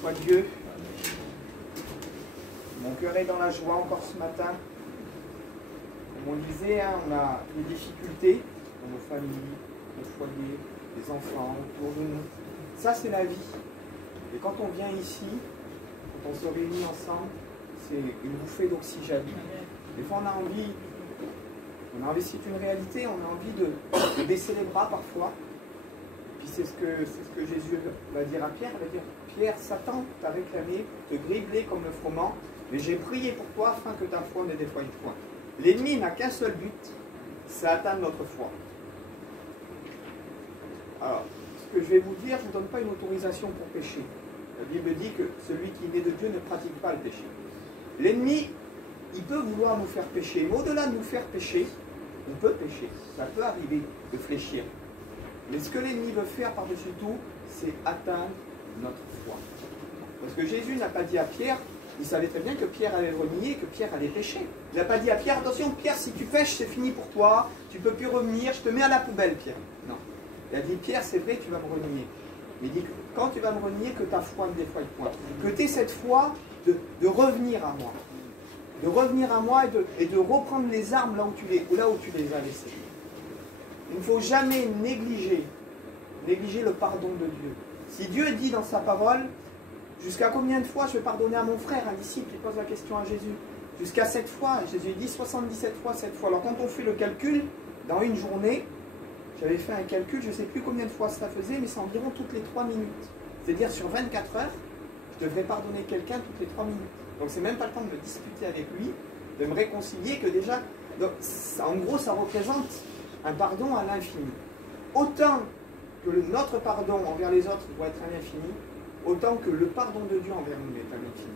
soit Dieu. Mon cœur est dans la joie encore ce matin. Comme on disait, hein, on a des difficultés dans nos familles, nos foyers, les enfants autour de nous. Ça, c'est la vie. Et quand on vient ici, quand on se réunit ensemble, c'est une bouffée d'oxygène. Des fois, on a envie, c'est une réalité, on a envie de baisser les bras parfois. Et puis c'est ce que Jésus va dire à Pierre. Il va dire, Pierre, Satan t'a réclamé pour te gribler comme le froment, mais j'ai prié pour toi afin que ta foi ne défaille point. L'ennemi n'a qu'un seul but, c'est atteindre notre foi. Alors, ce que je vais vous dire, je ne donne pas une autorisation pour pécher. La Bible dit que celui qui est né de Dieu ne pratique pas le péché. L'ennemi, il peut vouloir nous faire pécher. Mais au-delà de nous faire pécher, on peut pécher. Ça peut arriver de fléchir. Mais ce que l'ennemi veut faire par-dessus tout, c'est atteindre notre foi. Parce que Jésus n'a pas dit à Pierre, il savait très bien que Pierre allait renier, que Pierre allait pécher. Il n'a pas dit à Pierre, attention Pierre, si tu pêches, c'est fini pour toi, tu ne peux plus revenir, je te mets à la poubelle, Pierre. Non. Il a dit, Pierre, c'est vrai, tu vas me renier. Mais il dit, quand tu vas me renier, que ta foi ne défaille point. Que tu aies cette foi de revenir à moi. De revenir à moi et de reprendre les armes là où tu les as laissées. Il ne faut jamais négliger le pardon de Dieu. Si Dieu dit dans sa parole, jusqu'à combien de fois je vais pardonner à mon frère, un disciple, il pose la question à Jésus. Jusqu'à 7 fois, Jésus dit 77 fois 7 fois. Alors quand on fait le calcul, dans une journée, j'avais fait un calcul, je ne sais plus combien de fois cela faisait, mais c'est environ toutes les 3 minutes. C'est-à-dire sur 24 heures, je devrais pardonner quelqu'un toutes les 3 minutes. Donc c'est même pas le temps de me disputer avec lui, de me réconcilier, que déjà, donc, en gros ça représente un pardon à l'infini. Autant que notre pardon envers les autres doit être à l'infini, autant que le pardon de Dieu envers nous est à l'infini.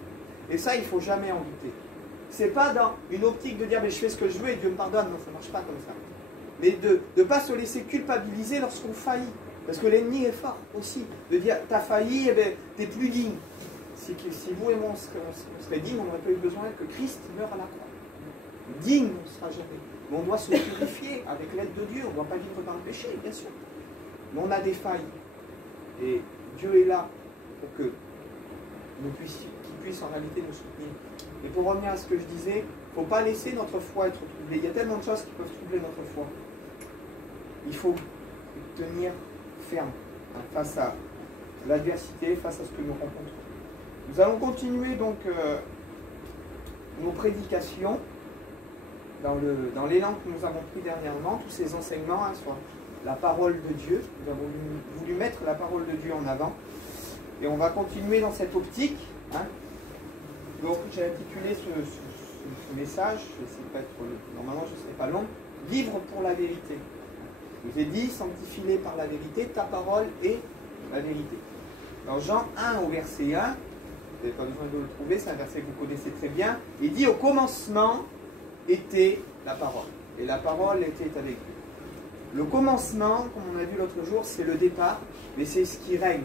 Et ça, il ne faut jamais en douter. C'est pas dans une optique de dire mais je fais ce que je veux et Dieu me pardonne, non, ça ne marche pas comme ça. Mais de ne pas se laisser culpabiliser lorsqu'on faillit. Parce que l'ennemi est fort aussi. De dire t'as failli, eh ben, t'es plus digne. Si vous et moi on serait dignes, on n'aurait pas eu besoin que Christ meure à la croix. Digne, on ne sera jamais. Mais on doit se purifier avec l'aide de Dieu. On ne doit pas vivre dans le péché, bien sûr. Mais on a des failles. Et Dieu est là pour que qu'il puisse en réalité nous soutenir. Et pour revenir à ce que je disais, il ne faut pas laisser notre foi être troublée. Il y a tellement de choses qui peuvent troubler notre foi. Il faut tenir ferme face à l'adversité, face à ce que nous rencontrons. Nous allons continuer donc nos prédications dans l'élan que nous avons pris dernièrement, tous ces enseignements sur la parole de Dieu. Nous avons voulu mettre la parole de Dieu en avant. Et on va continuer dans cette optique. Donc j'ai intitulé ce message, normalement je ne serai pas long, vivre pour la vérité. Je vous ai dit, sanctifie-les par la vérité, ta parole est la vérité. Dans Jean 1 au verset 1, vous n'avez pas besoin de le trouver, c'est un verset que vous connaissez très bien, il dit au commencement était la parole, et la parole était avec Dieu. Le commencement, comme on a vu l'autre jour, c'est le départ, mais c'est ce qui règne,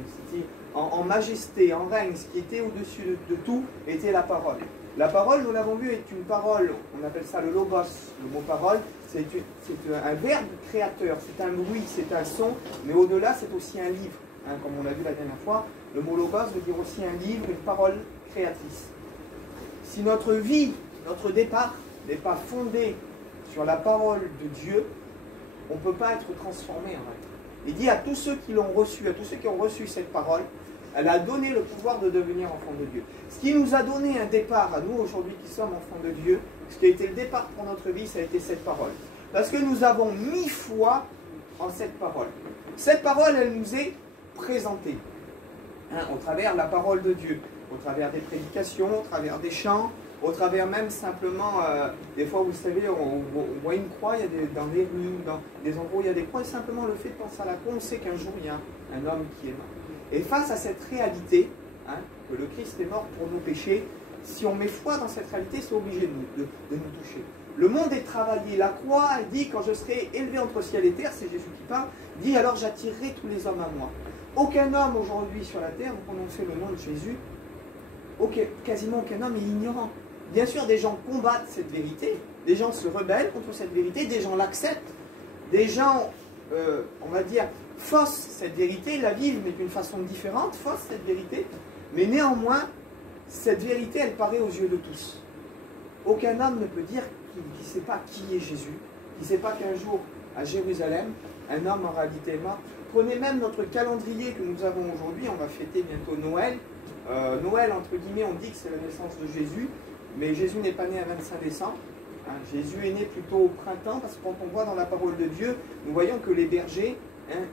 en majesté, en règne, ce qui était au-dessus de tout était la parole. La parole, nous l'avons vu, est une parole, on appelle ça le logos, le mot parole, c'est un verbe créateur, c'est un bruit, c'est un son, mais au-delà c'est aussi un livre, comme on l'a vu la dernière fois, le mot logos veut dire aussi un livre, une parole créatrice. Si notre vie, notre départ n'est pas fondé sur la parole de Dieu, on ne peut pas être transformé en vrai. Il dit à tous ceux qui l'ont reçu, à tous ceux qui ont reçu cette parole, elle a donné le pouvoir de devenir enfant de Dieu. Ce qui nous a donné un départ à nous aujourd'hui qui sommes enfants de Dieu, ce qui a été le départ pour notre vie, ça a été cette parole. Parce que nous avons mis foi en cette parole. Cette parole, elle nous est présentée au travers de la parole de Dieu, au travers des prédications, au travers des chants, au travers même simplement, des fois vous savez, on voit une croix, il y a dans des rues, dans des endroits où il y a des croix, et simplement le fait de penser à la croix, on sait qu'un jour il y a un homme qui est mort. Et face à cette réalité, que le Christ est mort pour nos péchés, si on met foi dans cette réalité, c'est obligé de nous toucher. Le monde est travaillé. La croix, elle dit, quand je serai élevé entre ciel et terre, c'est Jésus qui parle, dit alors j'attirerai tous les hommes à moi. Aucun homme aujourd'hui sur la terre, vous prononcez le nom de Jésus, quasiment aucun homme est ignorant. Bien sûr, des gens combattent cette vérité, des gens se rebellent contre cette vérité, des gens l'acceptent, des gens, on va dire, faussent cette vérité, la vivent mais d'une façon différente, faussent cette vérité. Mais néanmoins, cette vérité, elle paraît aux yeux de tous. Aucun homme ne peut dire qu'il ne sait pas qui est Jésus, qu'il ne sait pas qu'un jour, à Jérusalem, un homme en réalité est mort. Prenez même notre calendrier que nous avons aujourd'hui, on va fêter bientôt Noël. Noël, entre guillemets, on dit que c'est la naissance de Jésus, mais Jésus n'est pas né à 25 décembre. Hein, Jésus est né plutôt au printemps, parce que quand on voit dans la parole de Dieu, nous voyons que les bergers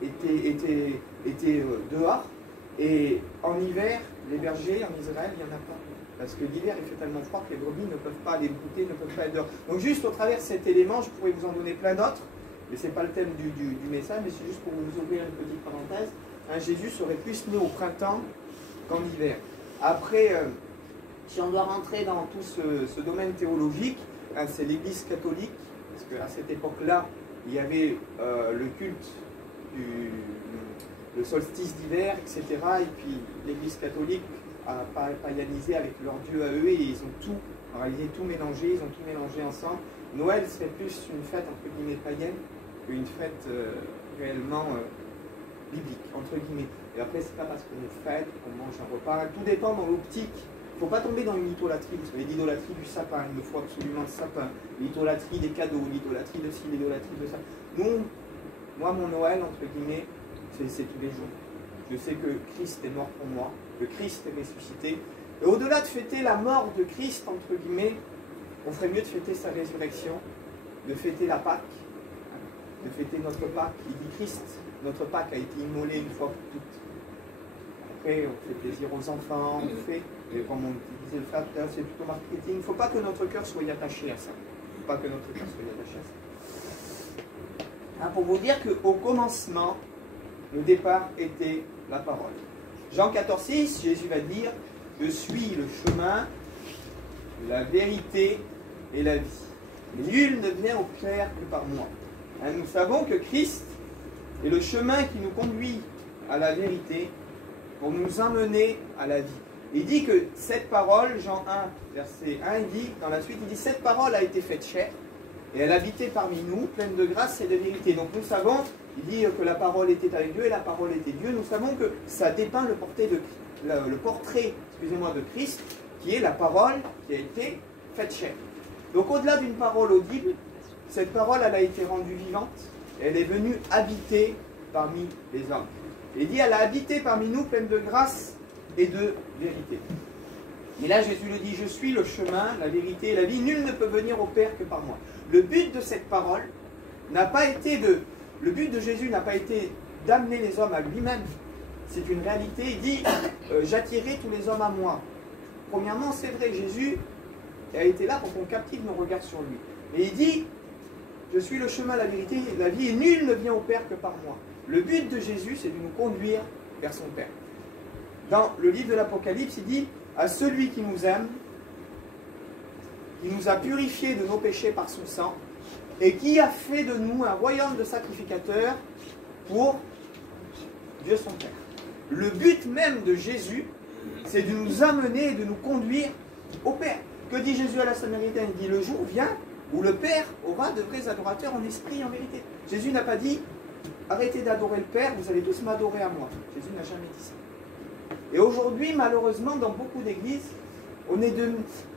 étaient dehors, et en hiver, les bergers en Israël, il n'y en a pas. Parce que l'hiver, il fait tellement froid que les brebis ne peuvent pas aller brouter, ne peuvent pas être dehors. Donc juste au travers de cet élément, je pourrais vous en donner plein d'autres, mais ce n'est pas le thème du message, mais c'est juste pour vous ouvrir une petite parenthèse. Hein, Jésus serait plus né au printemps qu'en hiver. Après, si on doit rentrer dans tout ce domaine théologique, hein, c'est l'Église catholique, parce qu'à cette époque-là, il y avait le culte le solstice d'hiver, etc. Et puis l'Église catholique a païanisé avec leur Dieu à eux, et ils ont tout, en réalité, tout mélangé, ils ont tout mélangé ensemble. Noël serait plus une fête, entre guillemets, païenne, qu'une fête réellement biblique, entre guillemets. Et après, c'est pas parce qu'on fête, qu'on mange un repas, tout dépend dans l'optique. Il ne faut pas tomber dans une idolâtrie, vous savez, l'idolâtrie du sapin, il me faut absolument le sapin, l'idolâtrie des cadeaux, l'idolâtrie de ci, l'idolâtrie de ça. Nous, moi, mon Noël, entre guillemets, c'est tous les jours. Je sais que Christ est mort pour moi, que Christ est ressuscité. Et au-delà de fêter la mort de Christ, entre guillemets, on ferait mieux de fêter sa résurrection, de fêter la Pâque, de fêter notre Pâque. Il dit Christ, notre Pâque a été immolée une fois pour toutes. Après, on fait plaisir aux enfants, on fait, et comme on disait le frère, c'est plutôt marketing. Il ne faut pas que notre cœur soit attaché à ça. Il ne faut pas que notre cœur soit attaché à ça. Hein, pour vous dire qu'au commencement, le départ était la parole. Jean 14,6, Jésus va dire « Je suis le chemin, la vérité et la vie. Nul ne vient au Père que par moi. » Hein, nous savons que Christ est le chemin qui nous conduit à la vérité pour nous emmener à la vie. Il dit que cette parole, Jean 1, verset 1, il dit, dans la suite, il dit « Cette parole a été faite chair, et elle habitait parmi nous, pleine de grâce et de vérité. » Donc nous savons, il dit que la parole était avec Dieu et la parole était Dieu. Nous savons que ça dépeint le portrait de Christ, qui est la parole qui a été faite chair. Donc au-delà d'une parole audible, cette parole, elle a été rendue vivante, elle est venue habiter parmi les hommes. Il dit, elle a habité parmi nous, pleine de grâce et de vérité. Et là, Jésus le dit, je suis le chemin, la vérité et la vie, nul ne peut venir au Père que par moi. Le but de cette parole n'a pas été le but de Jésus n'a pas été d'amener les hommes à lui-même. C'est une réalité. Il dit, j'attirerai tous les hommes à moi. Premièrement, c'est vrai, Jésus a été là pour qu'on captive nos regards sur lui. Et il dit, je suis le chemin, la vérité et la vie, et nul ne vient au Père que par moi. Le but de Jésus, c'est de nous conduire vers son Père. Dans le livre de l'Apocalypse, il dit, à celui qui nous aime, qui nous a purifiés de nos péchés par son sang, et qui a fait de nous un royaume de sacrificateurs pour Dieu son Père. Le but même de Jésus, c'est de nous amener et de nous conduire au Père. Que dit Jésus à la Samaritaine? Il dit, le jour vient où le Père aura de vrais adorateurs en esprit et en vérité. Jésus n'a pas dit, arrêtez d'adorer le Père, vous allez tous m'adorer à moi. Jésus n'a jamais dit ça. Et aujourd'hui, malheureusement, dans beaucoup d'églises, on est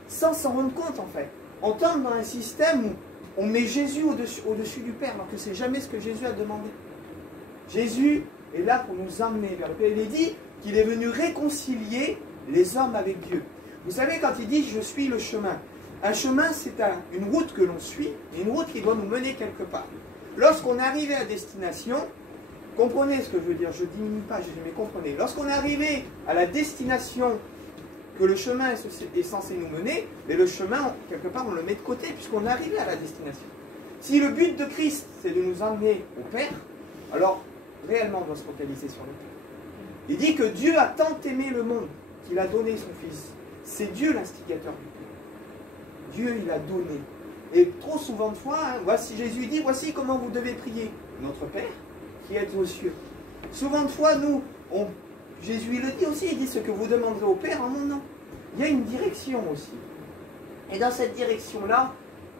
sans s'en rendre compte en fait. On tombe dans un système où on met Jésus au-dessus du Père, alors que c'est jamais ce que Jésus a demandé. Jésus est là pour nous emmener vers le Père. Il est dit qu'il est venu réconcilier les hommes avec Dieu. Vous savez, quand il dit « je suis le chemin », un chemin, c'est une route que l'on suit, une route qui doit nous mener quelque part. Lorsqu'on est arrivé à destination, comprenez ce que je veux dire, je ne diminue pas, mais comprenez. Lorsqu'on est arrivé à la destination que le chemin est censé nous mener, mais le chemin, quelque part, on le met de côté, puisqu'on est arrivé à la destination. Si le but de Christ, c'est de nous emmener au Père, alors, réellement, on doit se focaliser sur le Père. Il dit que Dieu a tant aimé le monde qu'il a donné son Fils. C'est Dieu l'instigateur du Père. Dieu, il a donné. Et trop souvent de fois, hein, voici Jésus dit, voici comment vous devez prier. Notre Père, qui êtes aux cieux. Souvent de fois, nous, Jésus il le dit aussi, il dit ce que vous demanderez au Père en mon nom. Il y a une direction aussi. Et dans cette direction-là,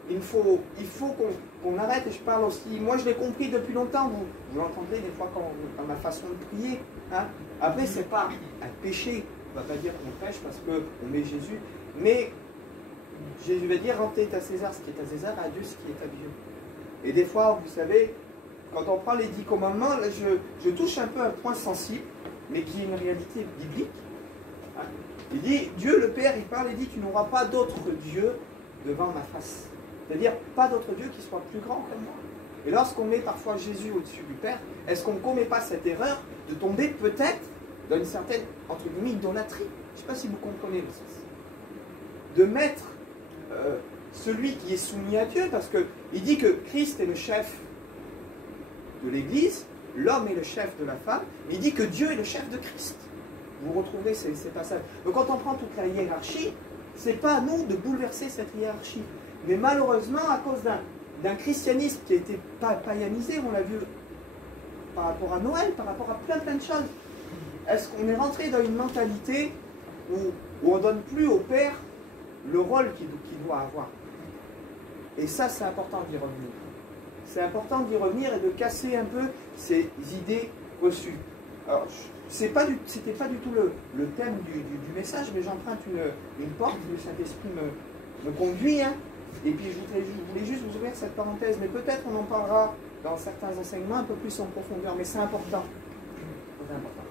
il faut qu'on arrête, et je parle aussi, moi je l'ai compris depuis longtemps, vous l'entendrez des fois dans ma façon de prier. Hein. Après, ce n'est pas un péché On ne va pas dire qu'on prêche parce qu'on met Jésus, mais Jésus va dire, rendez à César ce qui est à César, à Dieu ce qui est à Dieu. Et des fois, vous savez, quand on prend les 10 commandements, là, je touche un peu un point sensible, mais qui est une réalité biblique. Hein. Il dit, Dieu le Père, il parle et dit, tu n'auras pas d'autre Dieu devant ma face. C'est-à-dire, pas d'autre Dieu qui soit plus grand que moi. Et lorsqu'on met parfois Jésus au-dessus du Père, est-ce qu'on ne commet pas cette erreur de tomber peut-être dans une certaine, entre guillemets, idolâtrie? Je ne sais pas si vous comprenez le sens. De mettre celui qui est soumis à Dieu, parce qu'il dit que Christ est le chef de l'Église, l'homme est le chef de la femme, mais il dit que Dieu est le chef de Christ. Vous retrouverez ces passages. Donc quand on prend toute la hiérarchie, ce n'est pas à nous de bouleverser cette hiérarchie. Mais malheureusement, à cause d'un christianisme qui a été païanisé, on l'a vu par rapport à Noël, par rapport à plein de choses, est-ce qu'on est rentré dans une mentalité où on ne donne plus au Père le rôle qu'il doit avoir? Et ça, c'est important d'y revenir. C'est important d'y revenir et de casser un peu ces idées reçues. Alors, c'était pas du tout le thème du message, mais j'emprunte une porte, le Saint-Esprit me conduit, hein. Et puis je voulais juste vous ouvrir cette parenthèse, mais peut-être on en parlera dans certains enseignements un peu plus en profondeur, mais c'est important. C'est important.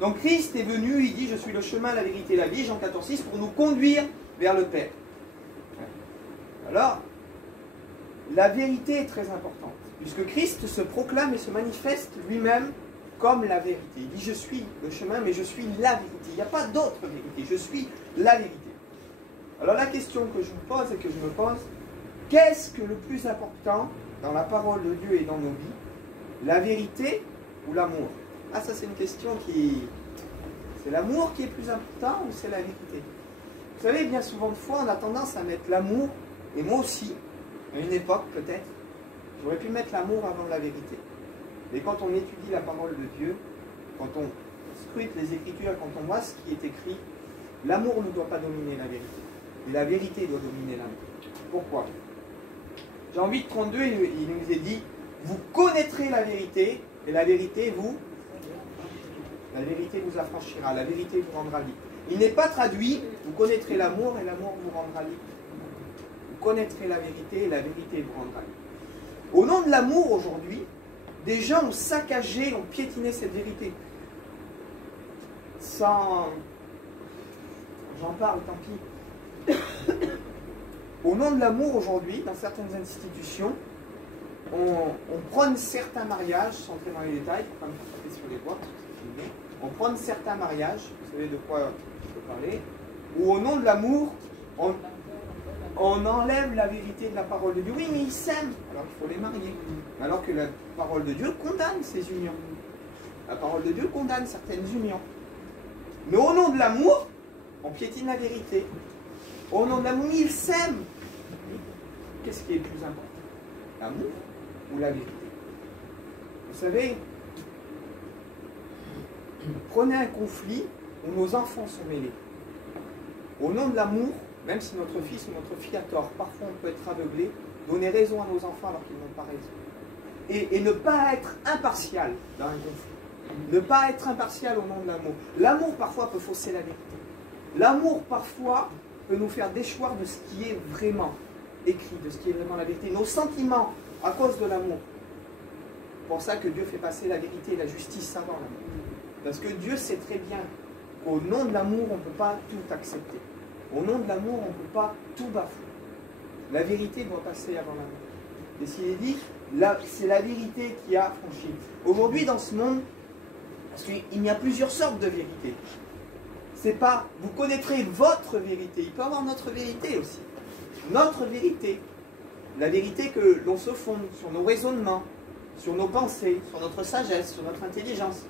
Donc Christ est venu, il dit, je suis le chemin, la vérité et la vie, Jean 14,6, pour nous conduire vers le Père. Alors, la vérité est très importante, puisque Christ se proclame et se manifeste lui-même comme la vérité. Il dit, je suis le chemin, mais je suis la vérité. Il n'y a pas d'autre vérité, je suis la vérité. Alors la question que je vous pose et que je me pose, qu'est-ce que le plus important dans la parole de Dieu et dans nos vies? La vérité ou l'amour? Ah, ça c'est une question qui... C'est l'amour qui est plus important ou c'est la vérité? Vous savez, bien souvent de fois, on a tendance à mettre l'amour, et moi aussi, à une époque peut-être, j'aurais pu mettre l'amour avant la vérité. Mais quand on étudie la parole de Dieu, quand on scrute les Écritures, quand on voit ce qui est écrit, l'amour ne doit pas dominer la vérité. Et la vérité doit dominer l'amour. Pourquoi? Jean 8,32, il nous est dit, vous connaîtrez la vérité, et la vérité vous affranchira, la vérité vous rendra libre. Il n'est pas traduit, vous connaîtrez l'amour, et l'amour vous rendra libre. Vous connaîtrez la vérité, et la vérité vous rendra libre. Au nom de l'amour, aujourd'hui, des gens ont saccagé, ont piétiné cette vérité. Sans... J'en parle, tant pis. Au nom de l'amour aujourd'hui, dans certaines institutions, on prône certains mariages, sans entrer dans les détails, pour ne pas me taper sur les doigts, on prône certains mariages, vous savez de quoi je peux parler, où au nom de l'amour, on enlève la vérité de la parole de Dieu. Oui, mais ils s'aiment, alors il faut les marier. Alors que la parole de Dieu condamne ces unions. La parole de Dieu condamne certaines unions. Mais au nom de l'amour, on piétine la vérité. Au nom de l'amour, ils s'aiment. Qu'est-ce qui est plus important? L'amour ou la vérité? Vous savez, prenez un conflit où nos enfants sont mêlés. Au nom de l'amour, même si notre fils ou notre fille a tort, parfois on peut être aveuglé, donner raison à nos enfants alors qu'ils n'ont pas raison. Et ne pas être impartial dans un conflit. Ne pas être impartial au nom de l'amour. L'amour parfois peut fausser la vérité. L'amour parfois peut nous faire déchoir de ce qui est vraiment écrit, de ce qui est vraiment la vérité. Nos sentiments à cause de l'amour. C'est pour ça que Dieu fait passer la vérité et la justice avant l'amour. Parce que Dieu sait très bien qu'au nom de l'amour, on ne peut pas tout accepter. Au nom de l'amour, on ne peut pas tout bafouer. La vérité doit passer avant l'amour. Et s'il est dit, c'est la vérité qui a franchi. Aujourd'hui, dans ce monde, parce qu'il y a plusieurs sortes de vérités. C'est pas, vous connaîtrez votre vérité. Il peut y avoir notre vérité aussi. Notre vérité. La vérité que l'on se fonde sur nos raisonnements, sur nos pensées, sur notre sagesse, sur notre intelligence.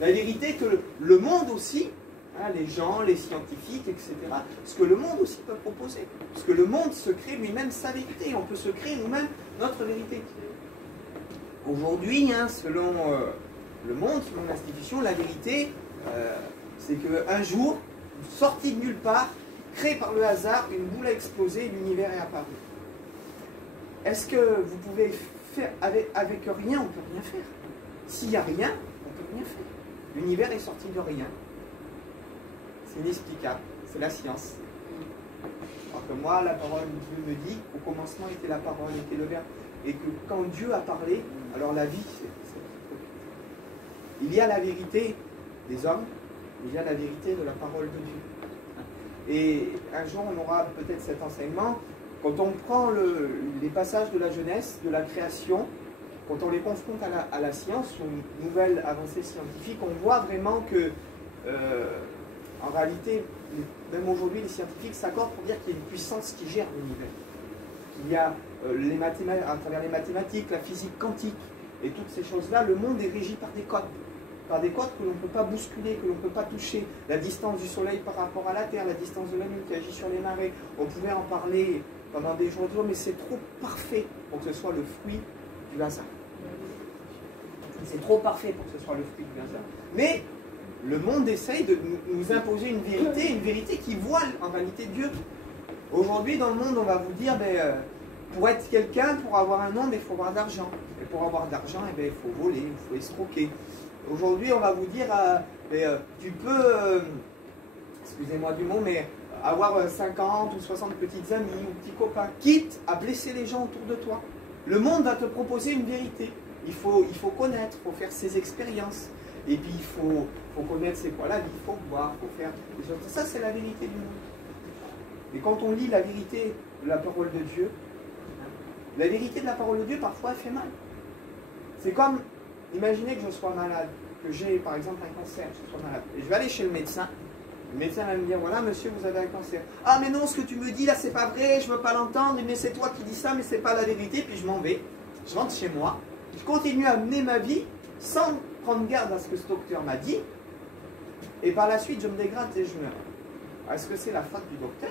La vérité que le monde aussi, hein, les gens, les scientifiques, etc., ce que le monde aussi peut proposer. Parce que le monde se crée lui-même sa vérité. On peut se créer nous-mêmes notre vérité. Aujourd'hui, hein, selon le monde, selon l'institution, la vérité, c'est qu'un jour, sorti de nulle part, créé par le hasard, une boule a explosé et l'univers est apparu. Est-ce que vous pouvez faire avec rien? On ne peut rien faire. S'il n'y a rien, on ne peut rien faire. L'univers est sorti de rien. c'est inexplicable, c'est la science. Alors que moi, la parole de Dieu me dit qu'au commencement était la parole, était le Verbe, et que quand Dieu a parlé, alors la vie, il y a la vérité des hommes, il y a la vérité de la parole de Dieu. Et un jour, on aura peut-être cet enseignement. Quand on prend les passages de la Genèse, de la création, quand on les confronte à la science, aux nouvelles avancées scientifiques, on voit vraiment que, en réalité, même aujourd'hui, les scientifiques s'accordent pour dire qu'il y a une puissance qui gère l'univers. Il y a à travers les mathématiques, la physique quantique, et toutes ces choses-là, le monde est régi par des codes. Par des codes que l'on ne peut pas bousculer, que l'on ne peut pas toucher. La distance du soleil par rapport à la Terre, la distance de la Lune qui agit sur les marées. On pouvait en parler pendant des jours, mais c'est trop parfait pour que ce soit le fruit du hasard. C'est trop parfait pour que ce soit le fruit du hasard. Mais le monde essaye de nous imposer une vérité qui voile en réalité Dieu. Aujourd'hui, dans le monde, on va vous dire, pour être quelqu'un, pour avoir un nom, il faut avoir de l'argent. Et pour avoir de l'argent, il faut voler, il faut escroquer. Aujourd'hui, on va vous dire, tu peux, excusez-moi du mot, mais avoir 50 ou 60 petites amies ou petits copains, quitte à blesser les gens autour de toi. Le monde va te proposer une vérité. Il faut connaître, il faut faire ses expériences. Et puis, il faut connaître c'est quoi la vie, il faut voir, il faut faire des choses. Ça, c'est la vérité du monde. Et quand on lit la vérité de la parole de Dieu, la vérité de la parole de Dieu, parfois, elle fait mal. C'est comme, imaginez que je sois malade, que j'ai, par exemple, un cancer, que je sois malade. Et je vais aller chez le médecin va me dire, voilà, monsieur, vous avez un cancer. Ah, mais non, ce que tu me dis, là, c'est pas vrai, je veux pas l'entendre, mais c'est toi qui dis ça, mais c'est pas la vérité. Puis je m'en vais, je rentre chez moi, je continue à mener ma vie sans prendre garde à ce que ce docteur m'a dit. Et par la suite, je me dégrade et je meurs. Est-ce que c'est la faute du docteur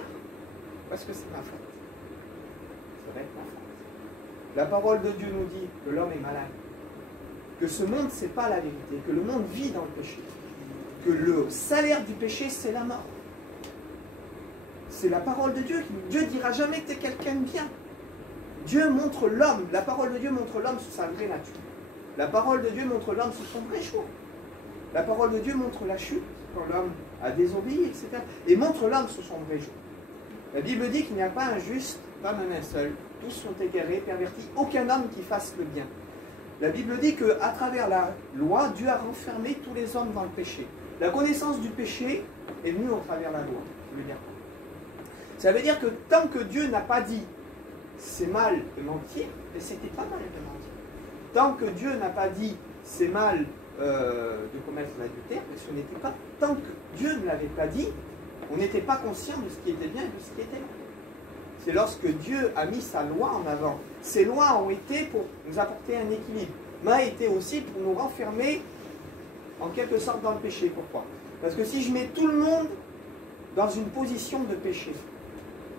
ou est-ce que c'est ma faute? Ça va être ma faute. La parole de Dieu nous dit que l'homme est malade, que ce monde, c'est pas la vérité, que le monde vit dans le péché, que le salaire du péché, c'est la mort. C'est la parole de Dieu. Dieu ne dira jamais que tu es quelqu'un de bien. Dieu montre l'homme, la parole de Dieu montre l'homme sous sa vraie nature. La parole de Dieu montre l'homme sous son vrai choix. La parole de Dieu montre la chute, quand l'homme a désobéi, etc. Et montre l'homme sous son vrai jour. La Bible dit qu'il n'y a pas un juste, pas même un seul. Tous sont égarés, pervertis, aucun homme qui fasse le bien. La Bible dit qu'à travers la loi, Dieu a renfermé tous les hommes dans le péché. La connaissance du péché est venue au travers de la loi. Ça veut dire que tant que Dieu n'a pas dit c'est mal de mentir, et c'était pas mal de mentir. Tant que Dieu n'a pas dit c'est mal de commettre l'adultère, mais ce n'était pas. Tant que Dieu ne l'avait pas dit, on n'était pas conscient de ce qui était bien et de ce qui était mal. C'est lorsque Dieu a mis sa loi en avant. Ces lois ont été pour nous apporter un équilibre, mais a été aussi pour nous renfermer en quelque sorte dans le péché. Pourquoi? Parce que si je mets tout le monde dans une position de péché,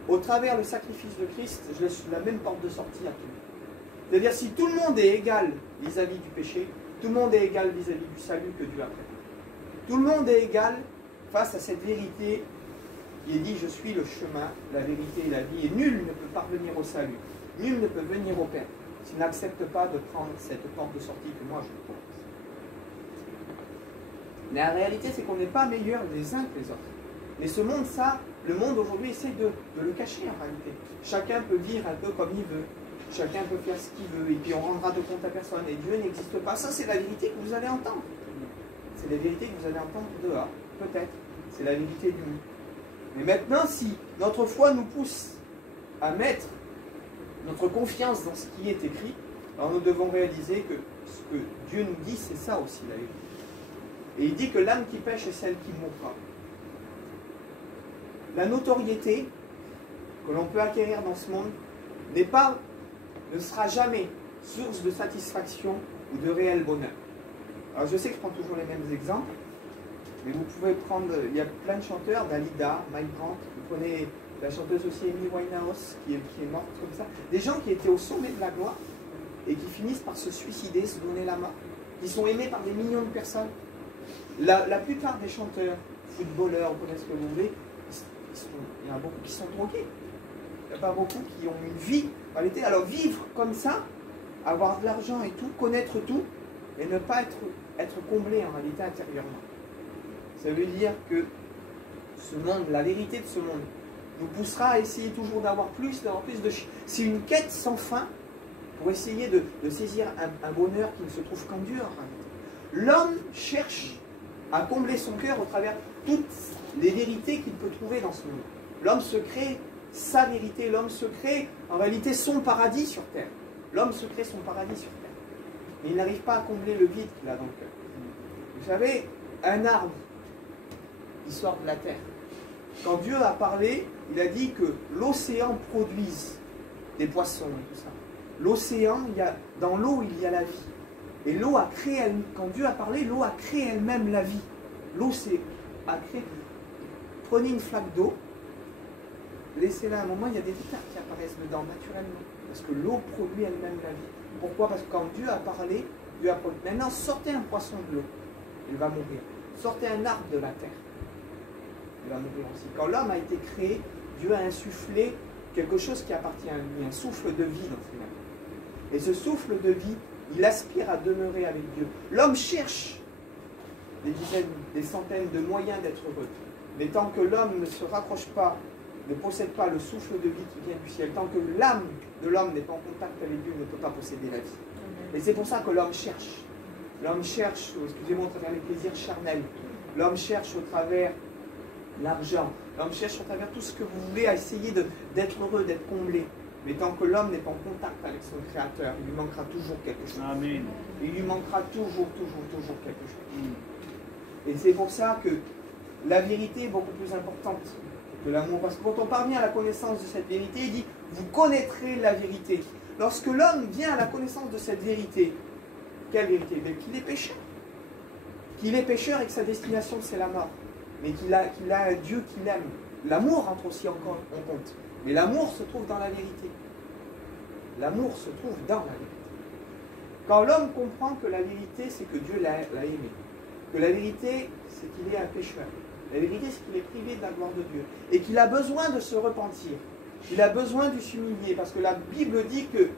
au travers le sacrifice de Christ, je laisse la même porte de sortie à tout le monde. C'est-à-dire si tout le monde est égal vis-à-vis du péché, tout le monde est égal vis-à-vis du salut que Dieu a préparé. Tout le monde est égal face à cette vérité. Il est dit, je suis le chemin, la vérité et la vie, et nul ne peut parvenir au salut. Nul ne peut venir au Père s'il n'accepte pas de prendre cette porte de sortie que moi je propose. Mais la réalité, c'est qu'on n'est pas meilleurs les uns que les autres. Mais ce monde, ça, le monde aujourd'hui essaie de le cacher en réalité. Chacun peut vivre un peu comme il veut. Chacun peut faire ce qu'il veut. Et puis on rendra de compte à personne. Et Dieu n'existe pas. Ça, c'est la vérité que vous allez entendre. C'est la vérité que vous allez entendre dehors. Peut-être. C'est la vérité du monde. Mais maintenant, si notre foi nous pousse à mettre notre confiance dans ce qui est écrit, alors nous devons réaliser que ce que Dieu nous dit, c'est ça aussi la vérité. Et il dit que l'âme qui pêche est celle qui mourra. La notoriété que l'on peut acquérir dans ce monde ne sera jamais source de satisfaction ou de réel bonheur. Alors je sais que je prends toujours les mêmes exemples, mais vous pouvez prendre, il y a plein de chanteurs, Dalida, Mike Brandt, vous prenez la chanteuse aussi Amy Winehouse, qui est morte comme ça, des gens qui étaient au sommet de la gloire et qui finissent par se suicider, se donner la mort, qui sont aimés par des millions de personnes. La plupart des chanteurs, footballeurs, vous connaissez ce que vous voulez, il y en a beaucoup qui sont drogués. Il n'y a pas beaucoup qui ont une vie. Alors vivre comme ça, avoir de l'argent et tout, connaître tout, et ne pas être comblé en réalité intérieurement. Ça veut dire que ce monde, la vérité de ce monde, nous poussera à essayer toujours d'avoir plus de... C'est une quête sans fin pour essayer de saisir un bonheur qui ne se trouve qu'en Dieu. L'homme cherche à combler son cœur au travers toutes les vérités qu'il peut trouver dans ce monde. L'homme se crée sa vérité, l'homme se crée en réalité son paradis sur terre. L'homme se crée son paradis sur terre. Mais il n'arrive pas à combler le vide qu'il a dans le cœur. Vous savez, un arbre, il sort de la terre. Quand Dieu a parlé, il a dit que l'océan produise des poissons et tout ça. L'océan, dans l'eau, il y a la vie. Et l'eau a créé, quand Dieu a parlé, l'eau a créé elle-même la vie. L'eau a créé. Prenez une flaque d'eau, laissez-la un moment, il y a des terres qui apparaissent dedans naturellement. Parce que l'eau produit elle-même la vie. Pourquoi? Parce que quand Dieu a parlé, Dieu a produit. Maintenant, sortez un poisson de l'eau, il va mourir. Sortez un arbre de la terre, il va mourir aussi. Quand l'homme a été créé, Dieu a insufflé quelque chose qui appartient à lui, un souffle de vie dans ses mains. Et ce souffle de vie, il aspire à demeurer avec Dieu. L'homme cherche des dizaines, des centaines de moyens d'être heureux. Mais tant que l'homme ne se rapproche pas, ne possède pas le souffle de vie qui vient du ciel, tant que l'âme de l'homme n'est pas en contact avec Dieu, ne peut pas posséder la vie. Et c'est pour ça que l'homme cherche. L'homme cherche, excusez-moi, au travers des plaisirs charnels. L'homme cherche au travers l'argent. L'homme cherche au travers tout ce que vous voulez à essayer d'être heureux, d'être comblé. Mais tant que l'homme n'est pas en contact avec son Créateur, il lui manquera toujours quelque chose. Amen. Il lui manquera toujours quelque chose. Et c'est pour ça que la vérité est beaucoup plus importante que l'amour. Parce que quand on parvient à la connaissance de cette vérité, il dit, vous connaîtrez la vérité. Lorsque l'homme vient à la connaissance de cette vérité, quelle vérité? Qu'il est pécheur. Qu'il est pécheur et que sa destination c'est la mort. Mais qu'il a un Dieu qui l'aime. L'amour entre aussi encore en compte. Mais l'amour se trouve dans la vérité. L'amour se trouve dans la vérité. Quand l'homme comprend que la vérité, c'est que Dieu l'a aimé. Que la vérité, c'est qu'il est un pécheur. La vérité, c'est qu'il est privé de la gloire de Dieu. Et qu'il a besoin de se repentir. Il a besoin de s'humilier. Parce que la Bible dit que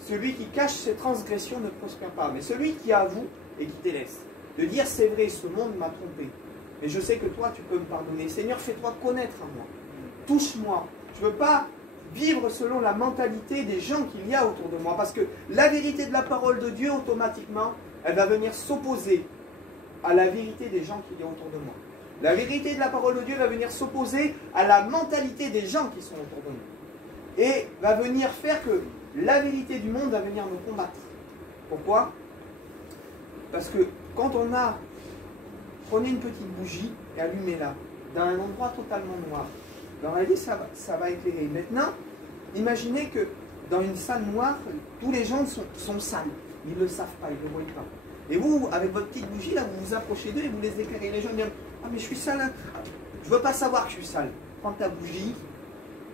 celui qui cache ses transgressions ne prospère pas. Mais celui qui avoue et qui délaisse. De dire, c'est vrai, ce monde m'a trompé. Mais je sais que toi, tu peux me pardonner. Seigneur, fais-toi connaître à moi. Touche-moi. Je ne veux pas vivre selon la mentalité des gens qu'il y a autour de moi. Parce que la vérité de la parole de Dieu, automatiquement, elle va venir s'opposer à la vérité des gens qu'il y a autour de moi. La vérité de la parole de Dieu va venir s'opposer à la mentalité des gens qui sont autour de nous. Et va venir faire que la vérité du monde va venir nous combattre. Pourquoi? Parce que quand on a... Prenez une petite bougie et allumez-la dans un endroit totalement noir. Dans la vie, ça va éclairer. Maintenant, imaginez que dans une salle noire, tous les gens sont sales. Ils ne le savent pas, ils ne le voient pas. Et vous, avec votre petite bougie, là, vous vous approchez d'eux et vous les éclairez. Les gens disent, ah mais je suis sale, hein. Je ne veux pas savoir que je suis sale. Prends ta bougie,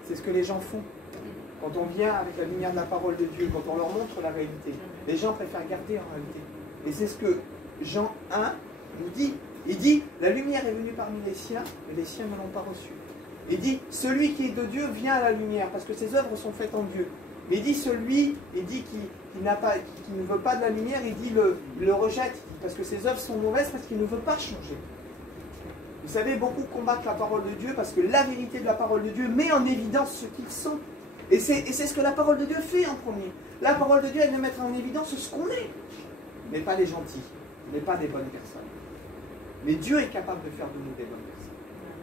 c'est ce que les gens font. Quand on vient avec la lumière de la parole de Dieu, quand on leur montre la réalité, les gens préfèrent garder en réalité. Et c'est ce que Jean 1 nous dit. Il dit, la lumière est venue parmi les siens, mais les siens ne l'ont pas reçue. Il dit, celui qui est de Dieu vient à la lumière, parce que ses œuvres sont faites en Dieu. Mais il dit, qui ne veut pas de la lumière, il dit, le rejette, parce que ses œuvres sont mauvaises, parce qu'il ne veut pas changer. Vous savez, beaucoup combattent la parole de Dieu, parce que la vérité de la parole de Dieu met en évidence ce qu'ils sont. Et c'est ce que la parole de Dieu fait en premier. La parole de Dieu, elle veut mettre en évidence ce qu'on est, mais pas les gentils, mais pas des bonnes personnes. Mais Dieu est capable de faire de nous des bonnes personnes.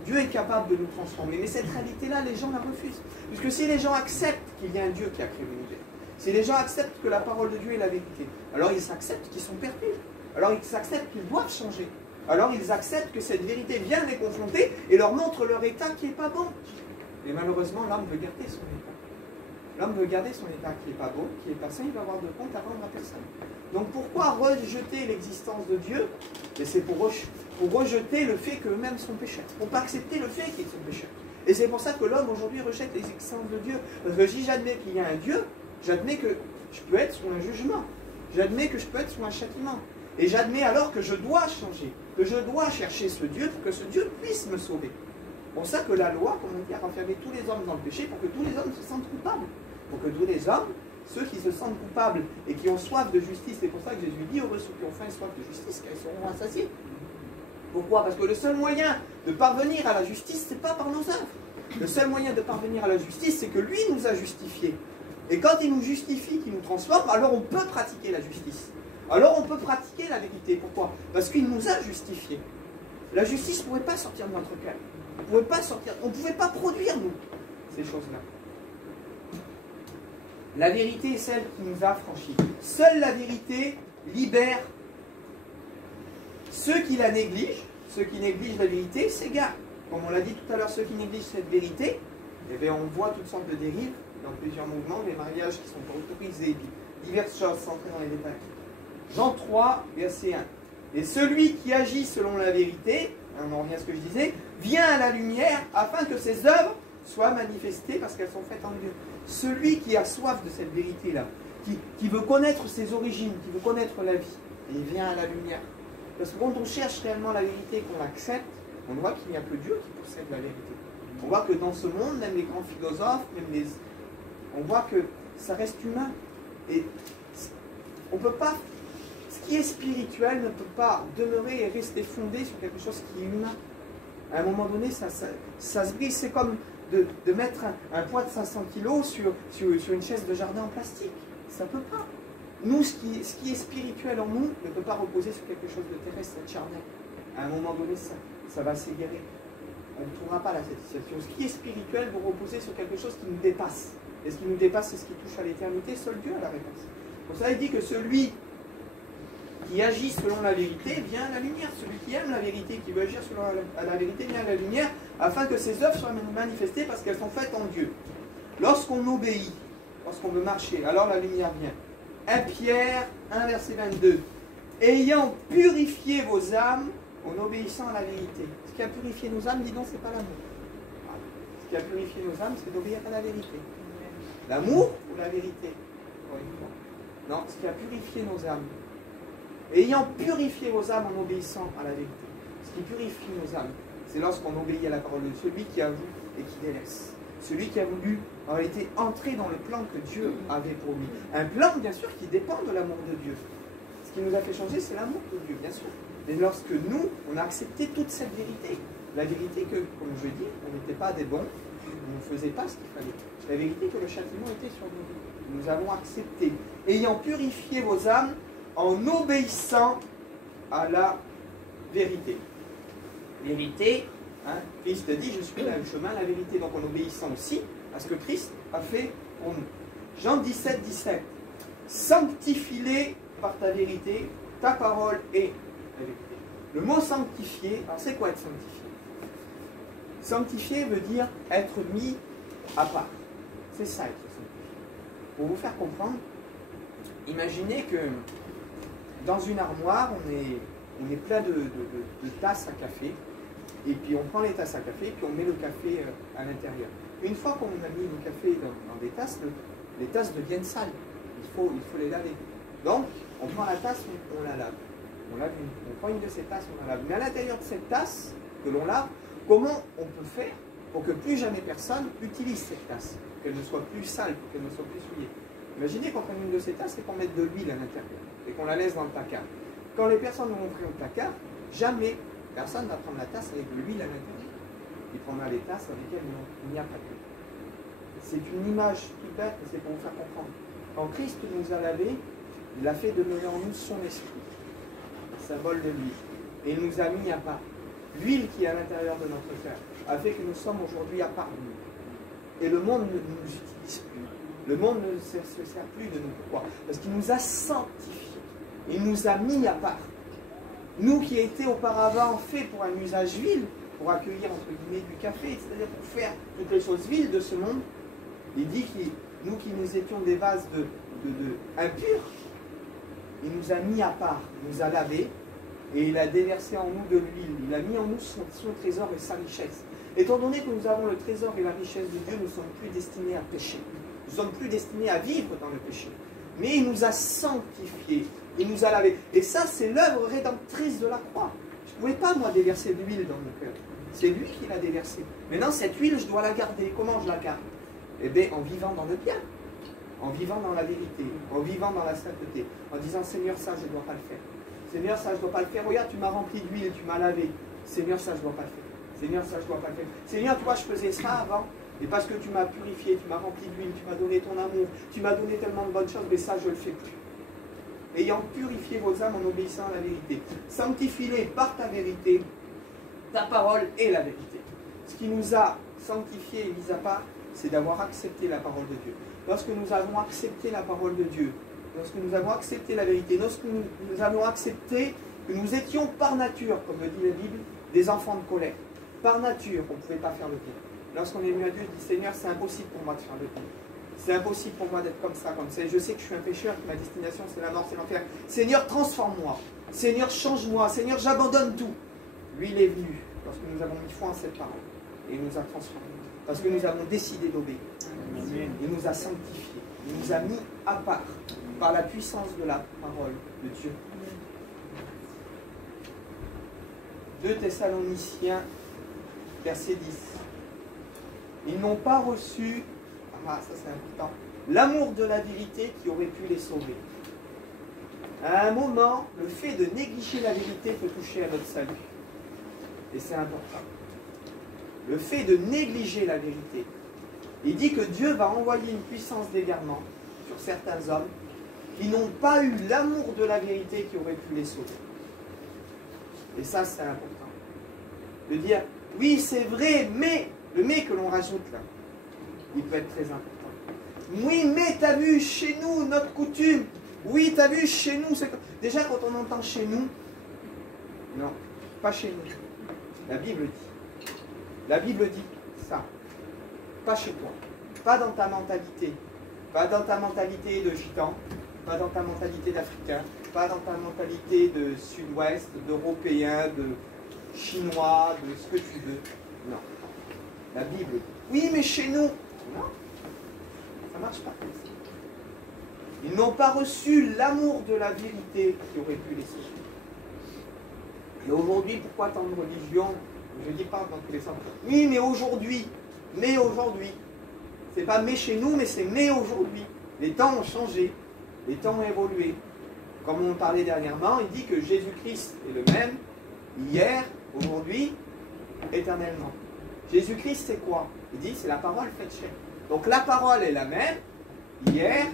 Dieu est capable de nous transformer. Mais cette réalité-là, les gens la refusent. Puisque si les gens acceptent qu'il y a un Dieu qui a créé l'univers, si les gens acceptent que la parole de Dieu est la vérité, alors ils acceptent qu'ils sont perdus. Alors ils acceptent qu'ils doivent changer. Alors ils acceptent que cette vérité vient les confronter et leur montre leur état qui n'est pas bon. Et malheureusement, l'homme veut garder son état. L'homme veut garder son état qui n'est pas beau, qui n'est pas sain, il va avoir de compte à rendre à personne. Donc pourquoi rejeter l'existence de Dieu? C'est pour rejeter le fait qu'eux-mêmes sont pécheurs. Pour ne pas accepter le fait qu'ils sont pécheurs. Et c'est pour ça que l'homme aujourd'hui rejette l'existence de Dieu. Parce que si j'admets qu'il y a un Dieu, j'admets que je peux être sous un jugement. J'admets que je peux être sous un châtiment. Et j'admets alors que je dois changer, que je dois chercher ce Dieu pour que ce Dieu puisse me sauver. C'est pour ça que la loi, comme on dit, a renfermé tous les hommes dans le péché pour que tous les hommes se sentent coupables. Pour que tous les hommes, ceux qui se sentent coupables et qui ont soif de justice, c'est pour ça que Jésus dit, heureux ceux qui ont faim et soif de justice, car ils seront rassasiés. Pourquoi? Parce que le seul moyen de parvenir à la justice, ce n'est pas par nos œuvres. Le seul moyen de parvenir à la justice, c'est que lui nous a justifiés. Et quand il nous justifie, qu'il nous transforme, alors on peut pratiquer la justice. Alors on peut pratiquer la vérité. Pourquoi? Parce qu'il nous a justifiés. La justice ne pouvait pas sortir de notre cœur. On ne pouvait pas produire, nous, ces choses-là. La vérité est celle qui nous a affranchis. Seule la vérité libère. Ceux qui la négligent, ceux qui négligent la vérité, s'égarent. Comme on l'a dit tout à l'heure, ceux qui négligent cette vérité, eh bien, on voit toutes sortes de dérives dans plusieurs mouvements, des mariages qui sont autorisés, diverses choses, sans entrer dans les détails. Jean 3, verset 1. Et celui qui agit selon la vérité, on revient à ce que je disais, vient à la lumière afin que ses œuvres soient manifestées parce qu'elles sont faites en Dieu. Celui qui a soif de cette vérité-là, qui veut connaître ses origines, qui veut connaître la vie, il vient à la lumière. Parce que quand on cherche réellement la vérité et qu'on l'accepte, on voit qu'il n'y a que Dieu qui possède la vérité. On voit que dans ce monde, même les grands philosophes, on voit que ça reste humain. Et on peut pas, ce qui est spirituel ne peut pas demeurer et rester fondé sur quelque chose qui est humain. À un moment donné, ça se brise. C'est comme de mettre un poids de 500 kg sur une chaise de jardin en plastique. Ça ne peut pas. Nous, ce qui est spirituel en nous ne peut pas reposer sur quelque chose de terrestre, de charnel. À un moment donné, ça va s'égarer. On ne trouvera pas la satisfaction. Ce qui est spirituel doit reposer sur quelque chose qui nous dépasse. Et ce qui nous dépasse, c'est ce qui touche à l'éternité. Seul Dieu a la réponse. Pour ça, il dit que celui qui agit selon la vérité vient à la lumière. Celui qui aime la vérité, qui veut agir selon la vérité, vient à la lumière, afin que ses œuvres soient manifestées parce qu'elles sont faites en Dieu. Lorsqu'on obéit, lorsqu'on veut marcher, alors la lumière vient. 1 Pierre 1, verset 22. Ayant purifié vos âmes en obéissant à la vérité. Ce qui a purifié nos âmes, dis donc, c'est pas l'amour. Ce qui a purifié nos âmes, c'est d'obéir à la vérité. L'amour ou la vérité? Non, ce qui a purifié nos âmes. Ayant purifié vos âmes en obéissant à la vérité. Ce qui purifie nos âmes, c'est lorsqu'on obéit à la parole de celui qui avoue et qui délaisse. Celui qui a voulu, en réalité, entrer dans le plan que Dieu avait pour lui. Un plan, bien sûr, qui dépend de l'amour de Dieu. Ce qui nous a fait changer, c'est l'amour de Dieu, bien sûr. Mais lorsque nous, on a accepté toute cette vérité, la vérité que, comme je dis, on n'était pas des bons, on ne faisait pas ce qu'il fallait. La vérité que le châtiment était sur nous. Nous avons accepté. Ayant purifié vos âmes en obéissant à la vérité. Vérité, hein, Christ dit, je suis le chemin, la vérité. Donc en obéissant aussi à ce que Christ a fait pour nous. Jean 17, 17. Sanctifie-les par ta vérité, ta parole est la vérité. Le mot sanctifier, alors c'est quoi être sanctifié? Sanctifier veut dire être mis à part. C'est ça être sanctifié. Pour vous faire comprendre, imaginez que dans une armoire, on est plein de tasses à café, et puis on prend les tasses à café, et puis on met le café à l'intérieur. Une fois qu'on a mis le café dans des tasses, les tasses deviennent sales. Il faut les laver. Donc, on prend la tasse, on la lave. On prend une de ces tasses, on la lave. Mais à l'intérieur de cette tasse que l'on lave, comment on peut faire pour que plus jamais personne utilise cette tasse, qu'elle ne soit plus sale, pour qu'elle ne soit plus souillée? Imaginez qu'on prenne une de ces tasses et qu'on mette de l'huile à l'intérieur, et qu'on la laisse dans le placard. Quand les personnes vont ouvrir le placard, jamais personne ne va prendre la tasse avec de l'huile à l'intérieur. Il prendra les tasses avec lesquelles il n'y a pas d'huile. C'est une image toute bête, mais c'est pour vous faire comprendre. Quand Christ nous a lavés, il a fait demeurer en nous son esprit, symbole de l'huile, et il nous a mis à part. L'huile qui est à l'intérieur de notre cœur a fait que nous sommes aujourd'hui à part de nous. Et le monde ne nous utilise plus. Le monde ne se sert plus de nous. Pourquoi? Parce qu'il nous a sanctifiés. Il nous a mis à part. Nous qui étions auparavant faits pour un usage vil, pour accueillir entre guillemets du café, c'est-à-dire pour faire toutes les choses viles de ce monde, il dit que nous qui nous étions des vases impurs, il nous a mis à part, il nous a lavés, et il a déversé en nous de l'huile. Il a mis en nous son trésor et sa richesse. Étant donné que nous avons le trésor et la richesse de Dieu, nous ne sommes plus destinés à pécher. Nous ne sommes plus destinés à vivre dans le péché. Mais il nous a sanctifiés, il nous a lavés. Et ça, c'est l'œuvre rédemptrice de la croix. Je ne pouvais pas, moi, déverser de l'huile dans mon cœur. C'est lui qui l'a déversée. Maintenant, cette huile, je dois la garder. Comment je la garde? Eh bien, en vivant dans le bien, en vivant dans la vérité, en vivant dans la sainteté, en disant, Seigneur, ça, je ne dois pas le faire. Seigneur, ça, je ne dois pas le faire. Regarde, tu m'as rempli d'huile, tu m'as lavé. Seigneur, ça, je ne dois pas le faire. Seigneur, ça je dois pas le faire. Seigneur, toi, je faisais ça avant, et parce que tu m'as purifié, tu m'as rempli d'huile, tu m'as donné ton amour, tu m'as donné tellement de bonnes choses, mais ça, je le fais plus. Ayant purifié vos âmes en obéissant à la vérité. Sanctifie-les par ta vérité, ta parole est la vérité. Ce qui nous a sanctifiés et mis à part, c'est d'avoir accepté la parole de Dieu. Lorsque nous avons accepté la parole de Dieu, lorsque nous avons accepté la vérité, lorsque nous avons accepté que nous étions par nature, comme le dit la Bible, des enfants de colère. Par nature, on ne pouvait pas faire le bien. Lorsqu'on est venu à Dieu, il dit, Seigneur, c'est impossible pour moi de faire le bien. C'est impossible pour moi d'être comme ça, comme ça. Et je sais que je suis un pécheur, que ma destination c'est la mort, c'est l'enfer. Seigneur, transforme-moi. Seigneur, change-moi. Seigneur, j'abandonne tout. Lui, il est venu lorsque nous avons mis foi en cette parole. Et il nous a transformés. Parce que nous avons décidé d'obéir. Il nous a sanctifiés. Il nous a mis à part par la puissance de la parole de Dieu. 2 Thessaloniciens, verset 10. Ils n'ont pas reçu, ça c'est important, l'amour de la vérité qui aurait pu les sauver. À un moment, le fait de négliger la vérité peut toucher à notre salut. Et c'est important. Le fait de négliger la vérité. Il dit que Dieu va envoyer une puissance d'égarement sur certains hommes qui n'ont pas eu l'amour de la vérité qui aurait pu les sauver. Et ça, c'est important. De dire, oui, c'est vrai, mais, le mais que l'on rajoute là, il peut être très important. Oui, mais t'as vu chez nous notre coutume. Oui, t'as vu chez nous. Déjà, quand on entend chez nous, non, pas chez nous. La Bible dit. La Bible dit ça. Pas chez toi. Pas dans ta mentalité. Pas dans ta mentalité de gitan. Pas dans ta mentalité d'Africain. Pas dans ta mentalité de Sud-Ouest, d'Européen, de Chinois, de ce que tu veux. Non. La Bible dit. Oui, mais chez nous. Non. Ça ne marche pas comme ça. Ils n'ont pas reçu l'amour de la vérité qui aurait pu les sauver. Et aujourd'hui, pourquoi tant de religion? Je dis pas dans tous les sens. Oui, mais aujourd'hui. C'est pas mais chez nous, mais c'est mais aujourd'hui. Les temps ont changé. Les temps ont évolué. Comme on parlait dernièrement, il dit que Jésus-Christ est le même, hier, aujourd'hui, éternellement. Jésus-Christ, c'est quoi? Il dit, c'est la parole faite chair. Donc la parole est la même, hier,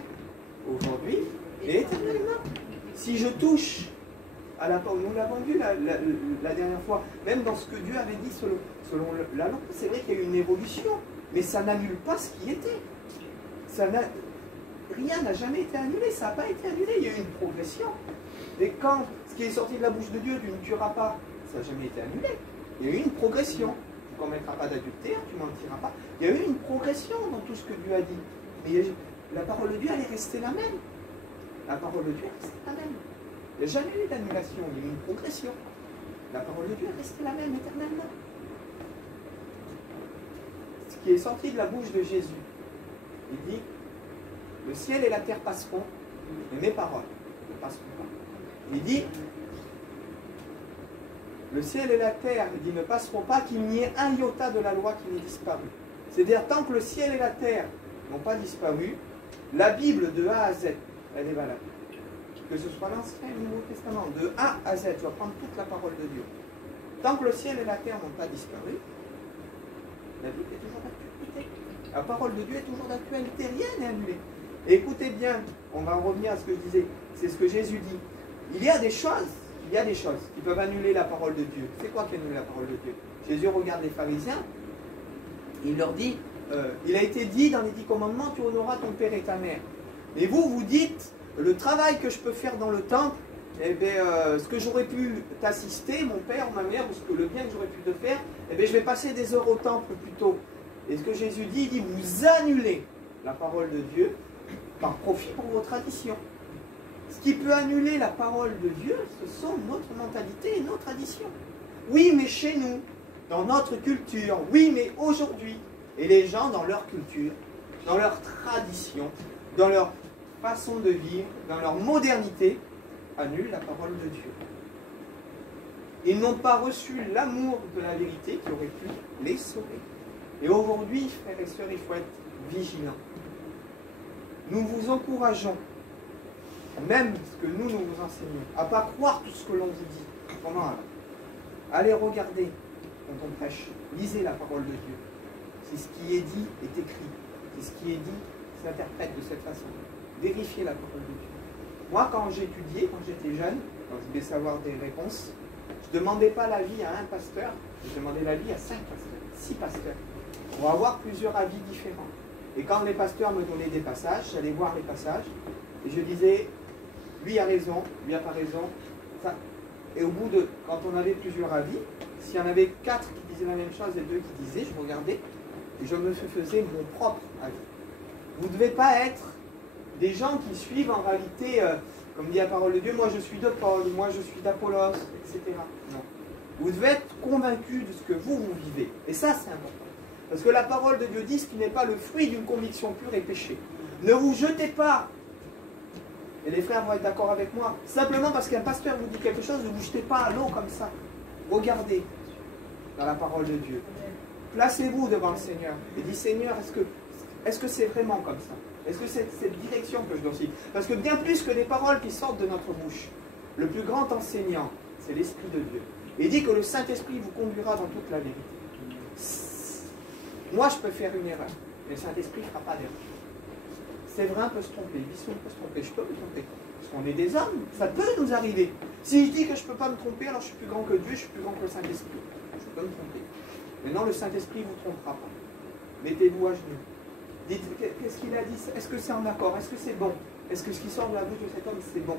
aujourd'hui et éternellement. Si je touche à la parole, nous l'avons vu la dernière fois, même dans ce que Dieu avait dit selon la loi, c'est vrai qu'il y a eu une évolution, mais ça n'annule pas ce qui était. Rien n'a jamais été annulé, ça n'a pas été annulé, il y a eu une progression. Et quand ce qui est sorti de la bouche de Dieu, tu ne tueras pas, ça n'a jamais été annulé. Il y a eu une progression. Tu ne commettras pas d'adultère, tu ne mentiras pas. Il y a eu une progression dans tout ce que Dieu a dit. Mais la parole de Dieu, elle est restée la même. La parole de Dieu est restée la même. Il n'y a jamais eu d'annulation, il y a eu une progression. La parole de Dieu est restée la même éternellement. Ce qui est sorti de la bouche de Jésus, il dit, le ciel et la terre passeront, mais mes paroles ne passeront pas. Il dit, le ciel et la terre, il dit, ne passeront pas, qu'il n'y ait un iota de la loi qui n'ait disparu. C'est-à-dire, tant que le ciel et la terre n'ont pas disparu, la Bible de A à Z, elle est valable. Que ce soit l'Ancien et le Nouveau Testament, de A à Z, tu vas prendre toute la parole de Dieu. Tant que le ciel et la terre n'ont pas disparu, la Bible est toujours d'actualité. La parole de Dieu est toujours d'actualité, rien n'est annulé. Et écoutez bien, on va en revenir à ce que je disais, c'est ce que Jésus dit. Il y a des choses qui peuvent annuler la parole de Dieu. C'est quoi qui annule la parole de Dieu? Jésus regarde les pharisiens, il leur dit, il a été dit dans les 10 commandements, tu honoreras ton père et ta mère. Et vous dites, le travail que je peux faire dans le temple, eh bien, ce que j'aurais pu t'assister, mon père ou ma mère, ou le bien que j'aurais pu te faire, eh bien, je vais passer des heures au temple plutôt. Et ce que Jésus dit, il dit, vous annulez la parole de Dieu par profit pour vos traditions. Ce qui peut annuler la parole de Dieu, ce sont notre mentalité et nos traditions. Oui, mais chez nous, dans notre culture, oui, mais aujourd'hui, et les gens dans leur culture, dans leur tradition, dans leur façon de vivre, dans leur modernité, annulent la parole de Dieu. Ils n'ont pas reçu l'amour de la vérité qui aurait pu les sauver. Et aujourd'hui, frères et sœurs, il faut être vigilants. Nous vous encourageons, même ce que nous vous enseignons, à ne pas croire tout ce que l'on vous dit. Comment alors? Allez regarder quand on prêche. Lisez la parole de Dieu. Si ce qui est dit est écrit, si ce qui est dit s'interprète de cette façon. Vérifiez la parole de Dieu. Moi, quand j'étudiais, quand j'étais jeune, quand je voulais savoir des réponses, je ne demandais pas l'avis à un pasteur, je demandais l'avis à 5 pasteurs, 6 pasteurs, pour avoir plusieurs avis différents. Et quand les pasteurs me donnaient des passages, j'allais voir les passages, et je disais, lui a raison, lui n'a pas raison. Ça. Et au bout de, quand on avait plusieurs avis, s'il y en avait 4 qui disaient la même chose et 2 qui disaient, je regardais, et je me faisais mon propre avis. Vous ne devez pas être des gens qui suivent en réalité, comme dit la parole de Dieu, moi je suis de Paul, moi je suis d'Apollos, etc. Non. Vous devez être convaincus de ce que vous vivez. Et ça, c'est important. Parce que la parole de Dieu dit ce qui n'est pas le fruit d'une conviction pure et péché. Ne vous jetez pas, et les frères vont être d'accord avec moi, simplement parce qu'un pasteur vous dit quelque chose, ne vous jetez pas à l'eau comme ça. Regardez dans la parole de Dieu. Placez-vous devant le Seigneur et dites, Seigneur, est-ce que c'est vraiment comme ça? Est-ce que c'est cette direction que je dois suivre? Parce que bien plus que les paroles qui sortent de notre bouche, le plus grand enseignant, c'est l'Esprit de Dieu. Et il dit que le Saint-Esprit vous conduira dans toute la vérité. Moi, je peux faire une erreur, mais le Saint-Esprit ne fera pas d'erreur. Séverin peut se tromper, Bisson peut se tromper, je peux me tromper. Parce qu'on est des hommes, ça peut nous arriver. Si je dis que je ne peux pas me tromper, alors je suis plus grand que Dieu, je suis plus grand que le Saint-Esprit. Je peux me tromper. Mais non, le Saint-Esprit ne vous trompera pas. Mettez-vous à genoux. Dites, qu'est-ce qu'il a dit? Est-ce que c'est en accord? Est-ce que c'est bon? Est-ce que ce qui sort de la bouche de cet homme, c'est bon?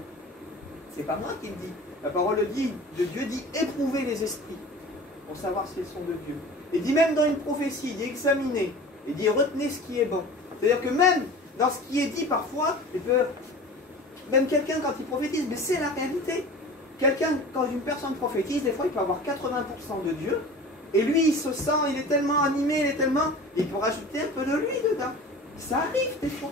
C'est pas moi qui le dis. La parole de Dieu dit, éprouvez les esprits pour savoir si elles sont de Dieu. Et dit même dans une prophétie, il dit examinez. Il dit retenez ce qui est bon. C'est-à-dire que même dans ce qui est dit parfois, même quelqu'un quand il prophétise, mais c'est la réalité. Quelqu'un, quand une personne prophétise, des fois il peut avoir 80% de Dieu, et lui il se sent, il est tellement animé, il peut rajouter un peu de lui dedans. Ça arrive des fois.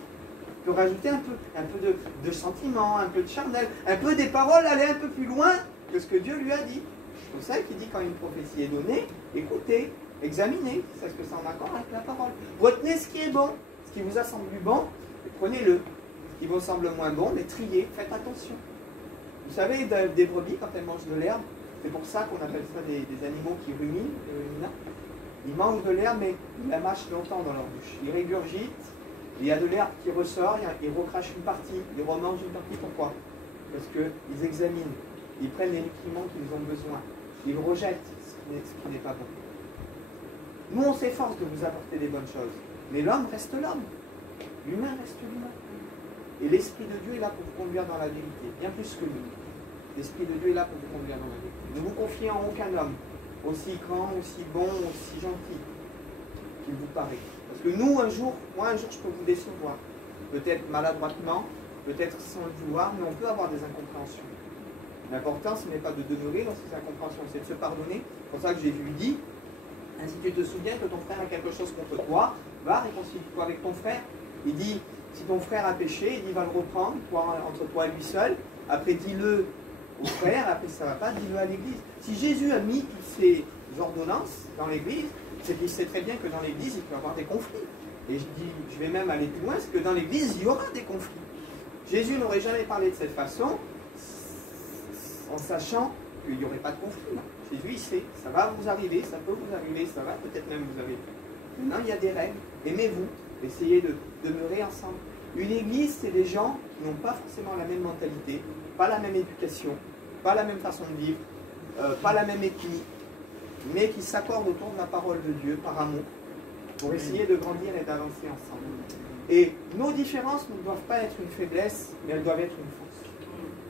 Il peut rajouter un peu de sentiment, un peu de charnel, un peu des paroles, aller un peu plus loin que ce que Dieu lui a dit. C'est pour ça qu'il dit quand une prophétie est donnée, écoutez, examinez, est-ce que c'est en accord avec la parole. Retenez ce qui est bon, ce qui vous a semblé bon, et prenez-le. Ce qui vous semble moins bon, mais triez, faites attention. Vous savez, des brebis, quand elles mangent de l'herbe, c'est pour ça qu'on appelle ça des animaux qui ruminent, des ruminants. Ils mangent de l'herbe, mais ils la mâchent longtemps dans leur bouche. Ils régurgitent, il y a de l'herbe qui ressort, ils recrachent une partie, ils remangent une partie. Pourquoi? Parce qu'ils examinent, ils prennent les nutriments qu'ils ont besoin, ils rejettent ce qui n'est pas bon. Nous, on s'efforce de vous apporter des bonnes choses, mais l'homme reste l'homme, l'humain reste l'humain. Et l'Esprit de Dieu est là pour vous conduire dans la vérité, bien plus que nous. L'Esprit de Dieu est là pour vous conduire dans la vérité. Ne vous confiez en aucun homme, aussi grand, aussi bon, aussi gentil qu'il vous paraît. Parce que nous, moi un jour, je peux vous décevoir. Peut-être maladroitement, peut-être sans le vouloir, mais on peut avoir des incompréhensions. L'important, ce n'est pas de demeurer dans ces incompréhensions, c'est de se pardonner. C'est pour ça que Jésus dit, ainsi tu te souviens que ton frère a quelque chose contre toi, va, réconcilie-toi avec ton frère. Il dit, si ton frère a péché, il dit, va le reprendre, entre toi et lui seul. Après, dis-le au frère, après ça ne va pas, dis-le à l'église. Si Jésus a mis toutes ces ordonnances dans l'église, c'est qu'il sait très bien que dans l'église, il peut y avoir des conflits. Et je vais même aller plus loin, c'est que dans l'église, il y aura des conflits. Jésus n'aurait jamais parlé de cette façon, en sachant qu'il n'y aurait pas de conflit. Non. Jésus, il sait, ça va vous arriver, ça peut vous arriver, ça va peut-être même vous arriver. Maintenant, il y a des règles. Aimez-vous, essayez de demeurer ensemble. Une église, c'est des gens qui n'ont pas forcément la même mentalité, pas la même éducation, pas la même façon de vivre, pas la même ethnie, mais qui s'accordent autour de la parole de Dieu par amour, pour essayer de grandir et d'avancer ensemble. Et nos différences ne doivent pas être une faiblesse, mais elles doivent être une force.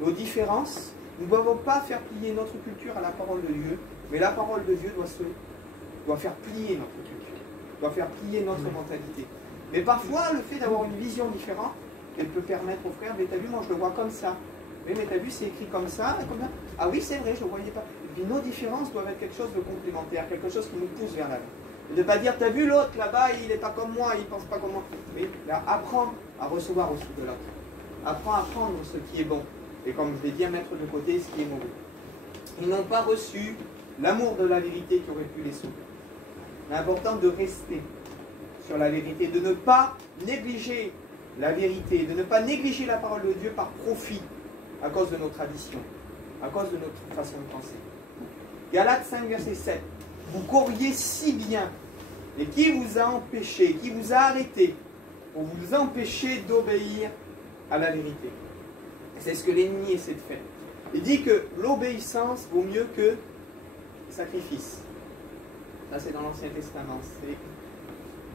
Nos différences, nous ne devons pas faire plier notre culture à la parole de Dieu, mais la parole de Dieu doit faire plier notre culture, doit faire plier notre mentalité. Mais parfois, le fait d'avoir une vision différente, elle peut permettre aux frères, mais t'as vu, moi je le vois comme ça. Mais t'as vu, c'est écrit comme ça, comme ça. Ah oui, c'est vrai, je ne le voyais pas. Et puis nos différences doivent être quelque chose de complémentaire, quelque chose qui nous pousse vers l'avant. Et de ne pas dire, t'as vu l'autre là-bas, il n'est pas comme moi, il ne pense pas comme moi. Mais là, apprends à recevoir aussi de l'autre. Apprends à prendre ce qui est bon. Et comme je l'ai dit, à mettre de côté ce qui est mauvais. Ils n'ont pas reçu l'amour de la vérité qui aurait pu les sauver. L'important de rester sur la vérité, de ne pas négliger la vérité, de ne pas négliger la parole de Dieu par profit à cause de nos traditions, à cause de notre façon de penser. Galates 5, verset 7. vous couriez si bien. Et qui vous a empêché, qui vous a arrêté pour vous empêcher d'obéir à la vérité. C'est ce que l'ennemi essaie de faire. Il dit que l'obéissance vaut mieux que le sacrifice. Ça, c'est dans l'Ancien Testament. C'est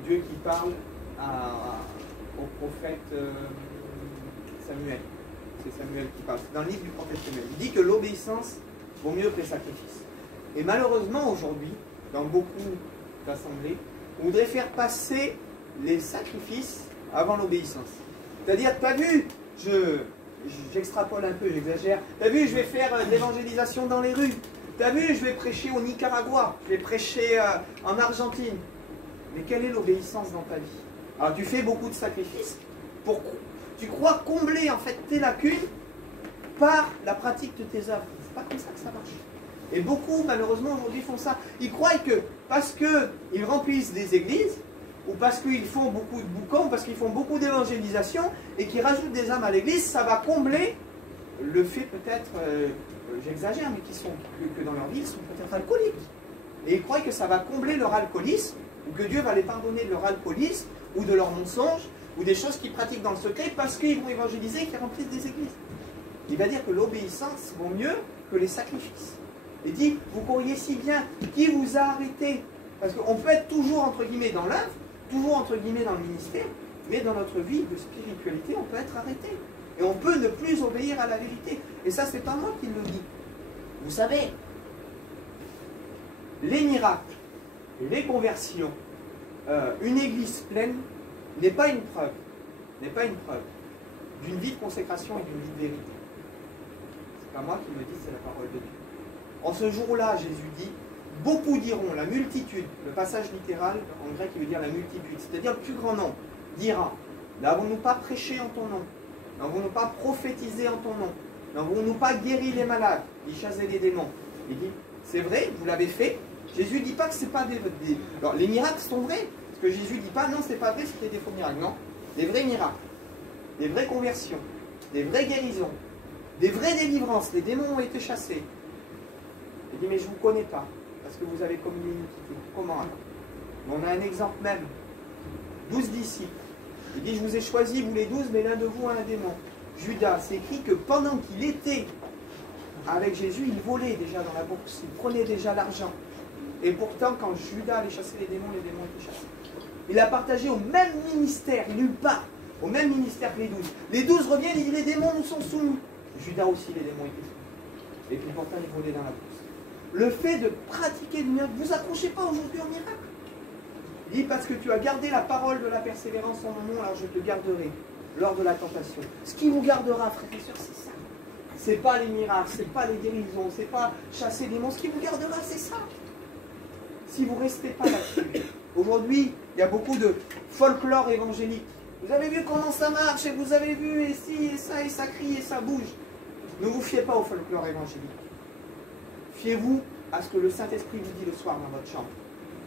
Dieu qui parle au prophète Samuel. C'est Samuel qui parle. C'est dans le livre du prophète Samuel. Il dit que l'obéissance vaut mieux que les sacrifices. Et malheureusement, aujourd'hui, dans beaucoup d'assemblées, on voudrait faire passer les sacrifices avant l'obéissance. C'est-à-dire, tu as vu, j'extrapole un peu, j'exagère, tu as vu, je vais faire de l'évangélisation dans les rues. Tu as vu, je vais prêcher au Nicaragua, je vais prêcher en Argentine. Mais quelle est l'obéissance dans ta vie? Alors tu fais beaucoup de sacrifices, tu crois combler en fait tes lacunes par la pratique de tes œuvres. C'est pas comme ça que ça marche. Et beaucoup, malheureusement, aujourd'hui font ça. Ils croient que parce qu'ils remplissent des églises, ou parce qu'ils font beaucoup de boucans, parce qu'ils font beaucoup d'évangélisation, et qu'ils rajoutent des âmes à l'église, ça va combler le fait peut-être, j'exagère, mais que dans leur vie, ils sont peut-être alcooliques. Et ils croient que ça va combler leur alcoolisme, ou que Dieu va les pardonner de leur alcoolisme, ou de leurs mensonges, ou des choses qu'ils pratiquent dans le secret, parce qu'ils vont évangéliser et qu'ils remplissent des églises. Il va dire que l'obéissance vaut mieux que les sacrifices. Il dit, vous courriez si bien, qui vous a arrêté? Parce qu'on peut être toujours, entre guillemets, dans l'œuvre, toujours, entre guillemets, dans le ministère, mais dans notre vie de spiritualité, on peut être arrêté. Et on peut ne plus obéir à la vérité. Et ça, c'est pas moi qui le dis. Vous savez, les miracles, les conversions, une église pleine, n'est pas une preuve d'une vie de consécration et d'une vie de vérité. C'est pas moi qui me dis, c'est la parole de Dieu. En ce jour-là, Jésus dit, beaucoup diront, la multitude, le passage littéral en grec qui veut dire la multitude, c'est-à-dire le plus grand nombre, dira, n'avons-nous pas prêché en ton nom? N'avons-nous pas prophétisé en ton nom? N'avons-nous pas guéri les malades, ni chassé les démons? Il dit, c'est vrai, vous l'avez fait. Jésus ne dit pas que ce n'est pas des... Alors, les miracles sont vrais. Parce que Jésus ne dit pas, non, ce n'est pas vrai, c'était des faux miracles. Non, des vrais miracles, des vraies conversions, des vraies guérisons, des vraies délivrances. Les démons ont été chassés. Il dit, mais je ne vous connais pas, parce que vous avez commis l'iniquité. Comment alors? On a un exemple même. 12 disciples. Il dit, je vous ai choisi, vous les 12, mais l'un de vous a un démon. Judas, c'est écrit que pendant qu'il était avec Jésus, il volait déjà dans la bourse, il prenait déjà l'argent. Et pourtant, quand Judas allait chasser les démons étaient chassés. Il a partagé au même ministère, il n'eut pas au même ministère que les 12. Les 12 reviennent, il dit, les démons nous sont soumis. Judas aussi, les démons étaient soumis. Et puis pourtant, il volait dans la bourse. Le fait de pratiquer le miracle, vous accrochez pas aujourd'hui au miracle. Il dit, parce que tu as gardé la parole de la persévérance en mon nom, alors je te garderai lors de la tentation. Ce qui vous gardera, frères et sœurs, c'est ça. C'est pas les miracles, c'est pas les guérisons, c'est pas chasser les monstres. Ce qui vous gardera, c'est ça. Si vous ne restez pas là-dessus. Aujourd'hui, il y a beaucoup de folklore évangélique. Vous avez vu comment ça marche, et vous avez vu, et ci, et ça crie, et ça bouge. Ne vous fiez pas au folklore évangélique. Fiez-vous à ce que le Saint-Esprit vous dit le soir dans votre chambre,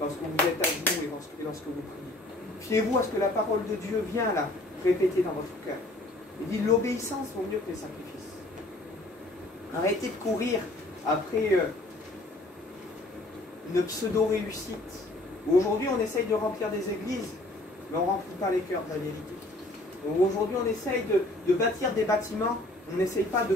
lorsque vous êtes à genoux et lorsque vous priez. Fiez-vous à ce que la parole de Dieu vient là, répéter dans votre cœur. Il dit, l'obéissance vaut mieux que les sacrifices. Arrêtez de courir après une pseudo-réussite. Aujourd'hui, on essaye de remplir des églises, mais on ne remplit pas les cœurs de la vérité. Aujourd'hui, on essaye de bâtir des bâtiments, on n'essaye pas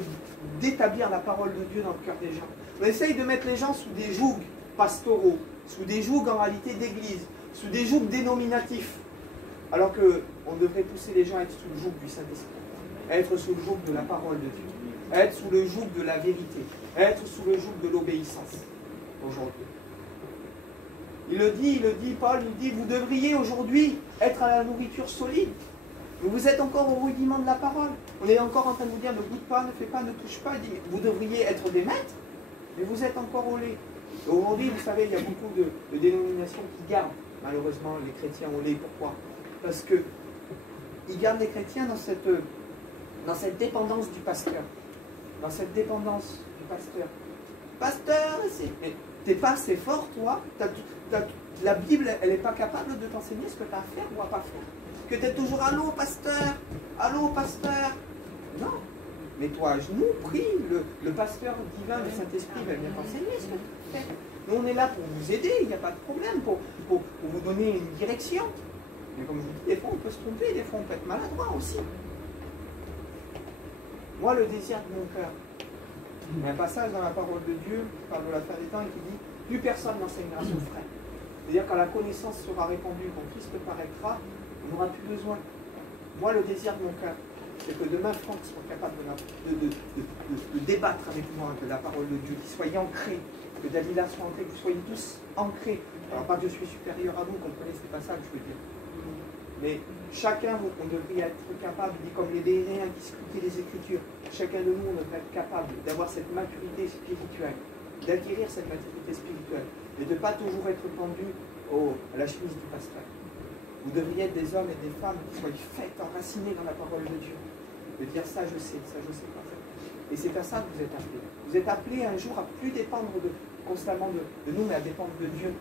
d'établir la parole de Dieu dans le cœur des gens. On essaye de mettre les gens sous des jougs pastoraux, sous des jougs en réalité d'église, sous des jougs dénominatifs, alors qu'on devrait pousser les gens à être sous le joug du Saint-Esprit, à être sous le joug de la parole de Dieu, à être sous le joug de la vérité, à être sous le joug de l'obéissance aujourd'hui. Il le dit, Paul, il dit, vous devriez aujourd'hui être à la nourriture solide. Mais vous êtes encore au rudiment de la parole. On est encore en train de vous dire, ne goûte pas, ne fais pas, ne touche pas. Il dit, vous devriez être des maîtres, mais vous êtes encore au lait. Aujourd'hui, vous savez, il y a beaucoup de dénominations qui gardent, malheureusement, les chrétiens au lait. Pourquoi? Parce qu'ils gardent les chrétiens dans cette dépendance du pasteur. Dans cette dépendance du pasteur. Pasteur, t'es pas assez fort, toi. La Bible, elle n'est pas capable de t'enseigner ce que tu as à faire ou à pas faire. Que tu es toujours, allô, pasteur, allô, pasteur. Non. Mets-toi à genoux, prie, le pasteur divin, le Saint-Esprit va venir t'enseigner ce que tu fais. Nous, on est là pour vous aider, il n'y a pas de problème, pour vous donner une direction. Mais comme je vous dis, des fois, on peut se tromper, des fois, on peut être maladroit aussi. Moi, le désir de mon cœur. Il y a un passage dans la parole de Dieu qui parle de la fin des temps et qui dit « Plus personne n'enseignera son frère ». C'est-à-dire quand la connaissance sera répandue, quand Christ paraîtra, on n'aura plus besoin. Moi, le désir de mon cœur, c'est que demain, Franck soit capable de débattre avec moi de la parole de Dieu, qu'il soit ancré, que Dalila soit ancré, que vous soyez tous ancrés. Alors, pas que je suis supérieur à vous, comprenez, c'est pas ça que je veux dire. Mais chacun, on devrait être capable, comme les Béréens qui scrutaient les Écritures, chacun de nous, on devrait être capable d'avoir cette maturité spirituelle, d'acquérir cette maturité spirituelle, et de ne pas toujours être pendu à la chemise du pasteur. Vous devriez être des hommes et des femmes qui soient faits, enracinés dans la parole de Dieu. De dire ça je sais pas faire. Et c'est à ça que vous êtes appelés. Vous êtes appelés un jour à plus dépendre constamment de nous, mais à dépendre de Dieu.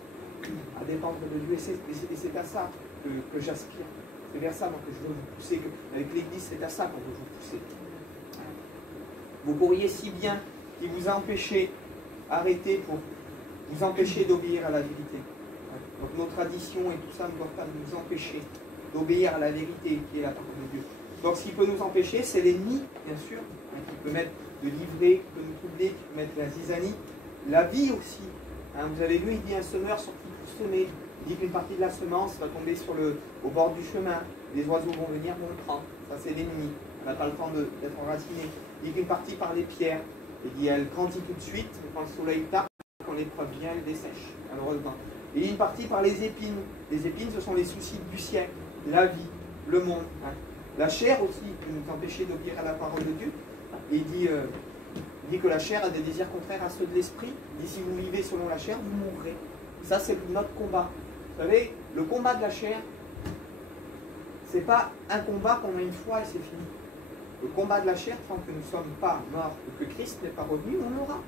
À dépendre de Dieu. Et c'est à ça que j'aspire. C'est vers ça moi, que je veux vous pousser. Avec l'Église, c'est à ça qu'on veut vous pousser. Vous pourriez si bien qui vous a empêché arrêter pour vous empêcher d'obéir à la vérité. Donc nos traditions et tout ça ne doivent pas nous empêcher d'obéir à la vérité qui est la parole de Dieu. Donc ce qui peut nous empêcher, c'est l'ennemi, bien sûr, qui peut mettre de l'ivraie, qui peut nous troubler, qui peut mettre la zizanie, la vie aussi. Vous avez vu, il dit un semeur sorti pour semer. Il dit qu'une partie de la semence va tomber au bord du chemin. Les oiseaux vont venir, vont le prendre. Ça c'est l'ennemi. On n'a pas le temps d'être enraciné. Il dit qu'une partie par les pierres. Il dit elle grandit tout de suite, mais quand le soleil tape, quand l'épreuve vient, elle dessèche, malheureusement. Et une partie par les épines. Les épines, ce sont les soucis du siècle, la vie, le monde. La chair aussi peut nous empêcher d'obéir à la parole de Dieu. Et il dit que la chair a des désirs contraires à ceux de l'esprit. Il dit si vous vivez selon la chair, vous mourrez. Ça, c'est notre combat. Vous savez, le combat de la chair, c'est pas un combat qu'on a une fois et c'est fini. Le combat de la chair, tant que nous ne sommes pas morts et que Christ n'est pas revenu, on l'aura.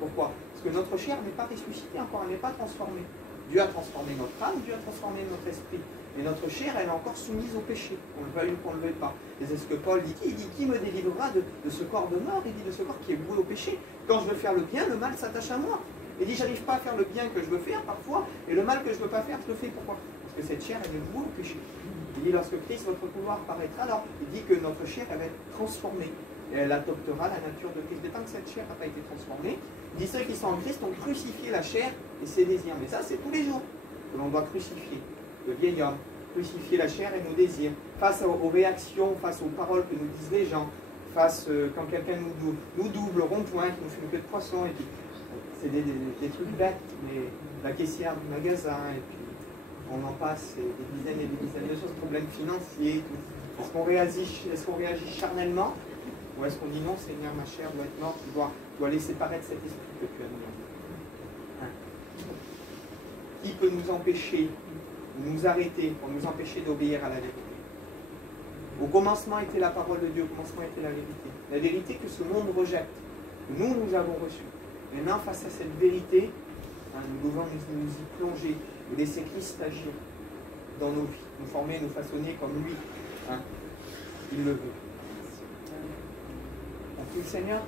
Pourquoi? Parce que notre chair n'est pas ressuscitée encore, elle n'est pas transformée. Dieu a transformé notre âme, Dieu a transformé notre esprit. Mais notre chair, elle est encore soumise au péché, qu'on le veuille ou qu'on ne le veuille pas. Et c'est ce que Paul dit. Il dit, qui me délivrera de ce corps de mort? Il dit, de ce corps qui est voué au péché. Quand je veux faire le bien, le mal s'attache à moi. Il dit, j'arrive pas à faire le bien que je veux faire parfois, et le mal que je ne veux pas faire, je le fais. Pourquoi? Parce que cette chair, elle est vouée au péché. Il dit, lorsque Christ, votre pouvoir paraîtra, alors il dit que notre chair, elle va être transformée. Et elle adoptera la nature de Christ. Mais tant que cette chair n'a pas été transformée, il dit, ceux qui sont en Christ ont crucifié la chair et ses désirs. Mais ça, c'est tous les jours que l'on doit crucifier le vieil homme, crucifier la chair et nos désirs, face aux réactions, face aux paroles que nous disent les gens, face quand quelqu'un nous double, rond-point, qui nous fait une queue de poisson, et puis c'est des trucs bêtes, mais la caissière du magasin, et puis on en passe, et des dizaines et des dizaines de choses, problèmes financiers, tout. Est-ce qu'on réagit charnellement, ou est-ce qu'on dit non, Seigneur, ma chair doit être morte, tu dois laisser paraître cet esprit que tu as mis en nous. Qui peut nous empêcher, nous arrêter, pour nous empêcher d'obéir à la vérité? Au commencement était la parole de Dieu, au commencement était la vérité. La vérité que ce monde rejette, que nous avons reçue. Maintenant, face à cette vérité, nous devons nous y plonger, et laisser Christ agir dans nos vies, nous former, nous façonner comme lui. Il le veut. On prie le Seigneur.